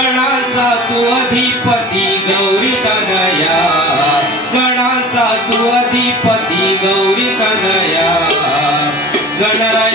गणाचा Tu Adhipati Gauri कनया गणाचा Tu Adhipati Gauri कनया गणरा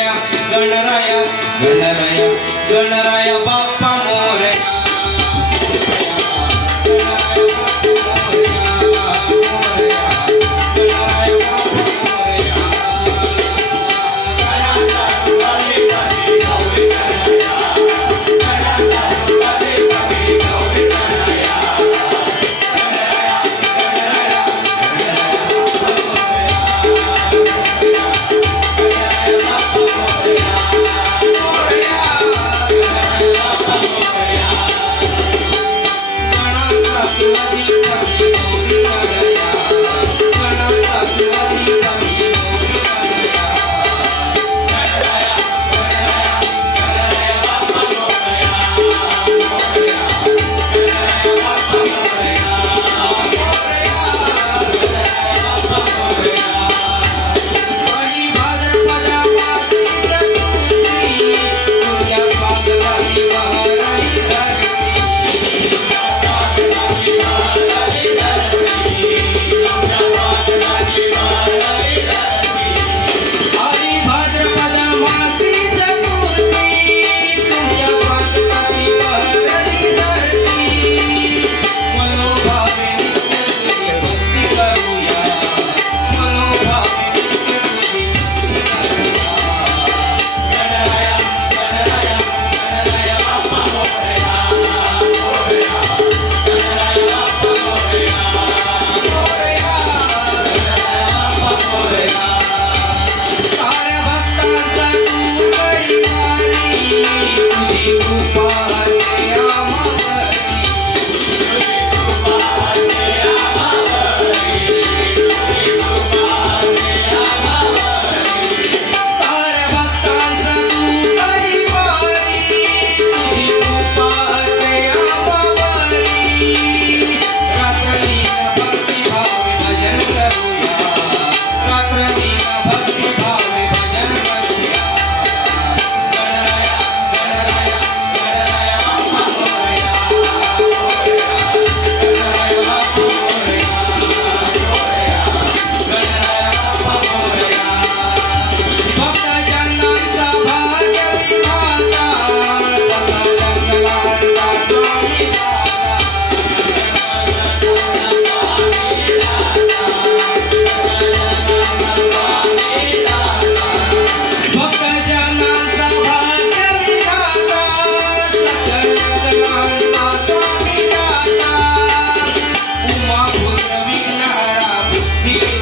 He